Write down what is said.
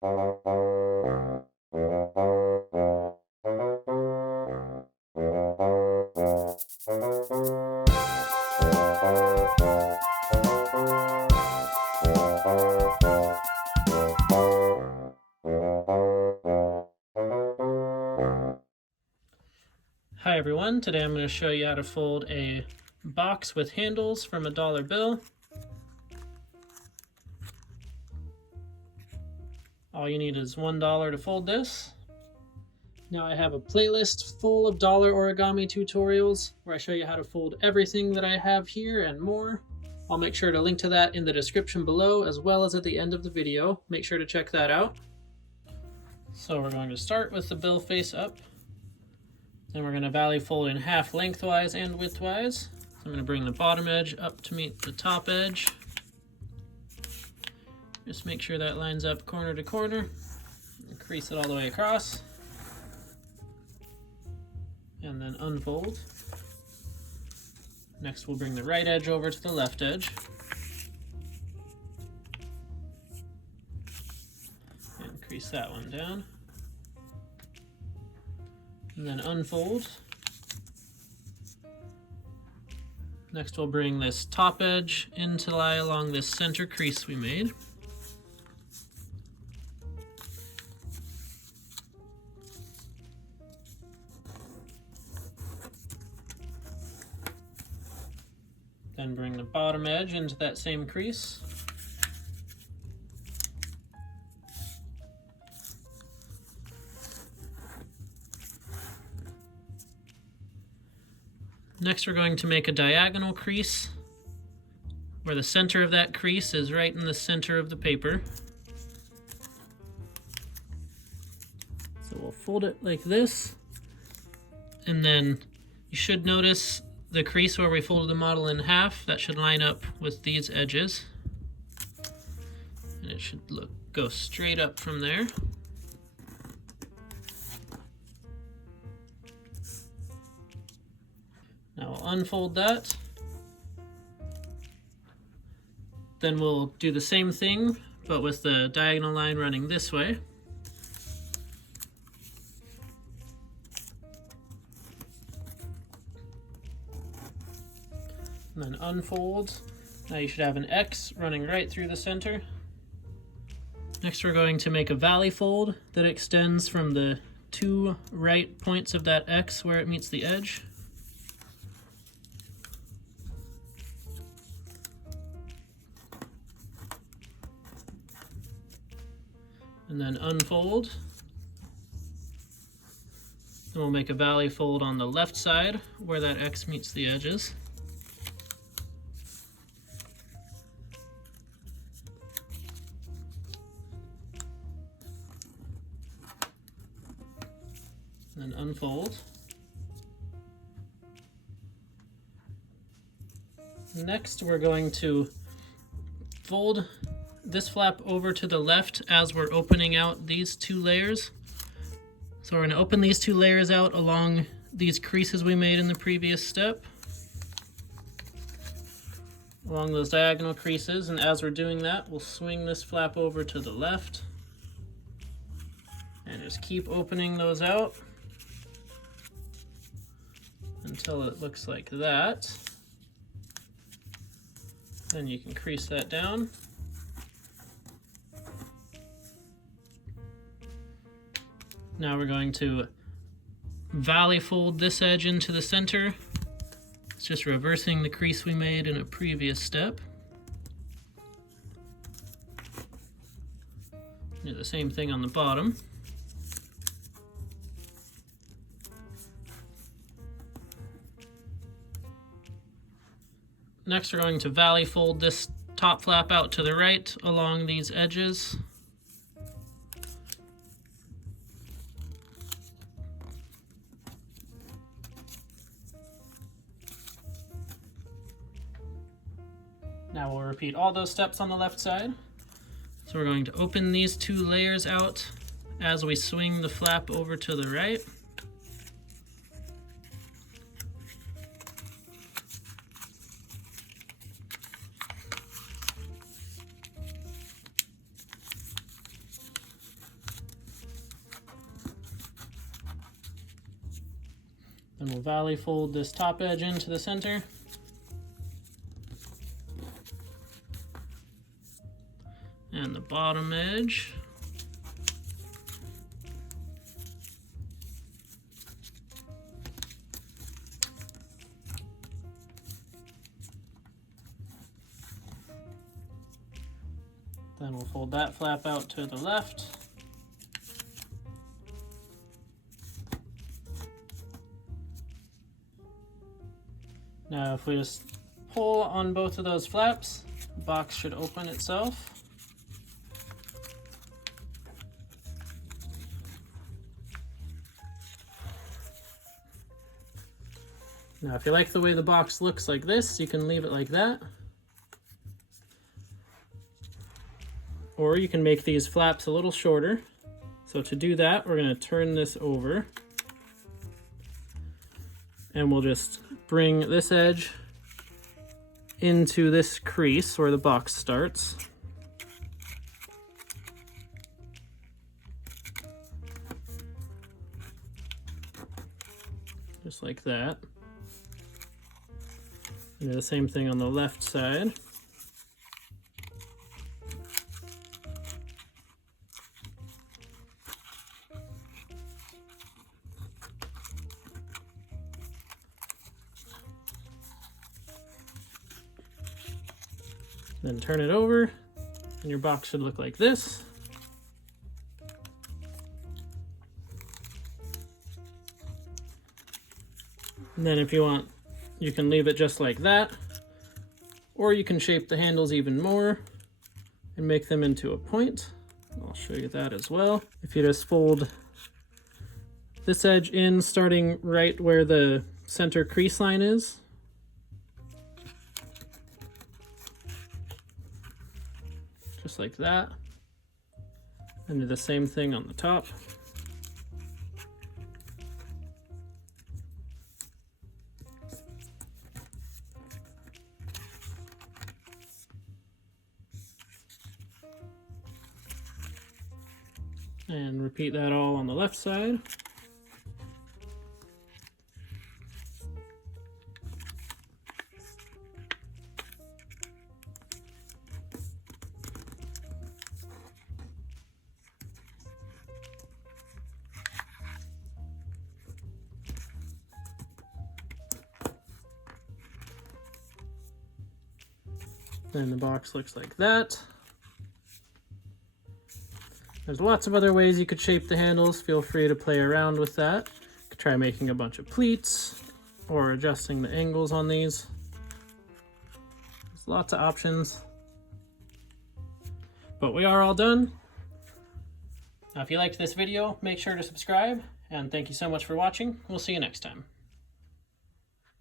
Hi everyone, today I'm going to show you how to fold a box with handles from a dollar bill. All you need is $1 to fold this. Now I have a playlist full of dollar origami tutorials where I show you how to fold everything that I have here and more. I'll make sure to link to that in the description below as well as at the end of the video. Make sure to check that out. So we're going to start with the bill face up. Then we're going to valley fold in half lengthwise and widthwise. So I'm going to bring the bottom edge up to meet the top edge. Just make sure that lines up corner to corner. And crease it all the way across. And then unfold. Next we'll bring the right edge over to the left edge. And crease that one down. And then unfold. Next we'll bring this top edge in to lie along this center crease we made. Then bring the bottom edge into that same crease. Next we're going to make a diagonal crease where the center of that crease is right in the center of the paper. So we'll fold it like this, and then you should notice the crease where we folded the model in half. That should line up with these edges, and it should go straight up from there. Now we'll unfold that. Then we'll do the same thing, but with the diagonal line running this way. And then unfold. Now you should have an X running right through the center. Next we're going to make a valley fold that extends from the two right points of that X where it meets the edge. And then unfold. Then we'll make a valley fold on the left side where that X meets the edges. And then unfold. Next, we're going to fold this flap over to the left as we're opening out these two layers. So we're going to open these two layers out along these creases we made in the previous step, along those diagonal creases, and as we're doing that, we'll swing this flap over to the left and just keep opening those out until it looks like that. Then you can crease that down. Now we're going to valley fold this edge into the center. It's just reversing the crease we made in a previous step. Do the same thing on the bottom. Next we're going to valley fold this top flap out to the right along these edges. Now we'll repeat all those steps on the left side. So we're going to open these two layers out as we swing the flap over to the right. Then we'll valley fold this top edge into the center. And the bottom edge. Then we'll fold that flap out to the left. Now if we just pull on both of those flaps, the box should open itself. Now if you like the way the box looks like this, you can leave it like that. Or you can make these flaps a little shorter. So to do that, we're going to turn this over. And we'll just bring this edge into this crease where the box starts. Just like that. And do the same thing on the left side. Then turn it over, and your box should look like this. And then if you want, you can leave it just like that, or you can shape the handles even more and make them into a point. I'll show you that as well. If you just fold this edge in, starting right where the center crease line is, just like that, and do the same thing on the top. And repeat that all on the left side. Then the box looks like that. There's lots of other ways you could shape the handles. Feel free to play around with that. You could try making a bunch of pleats or adjusting the angles on these. There's lots of options. But we are all done. Now, if you liked this video, make sure to subscribe, and thank you so much for watching. We'll see you next time.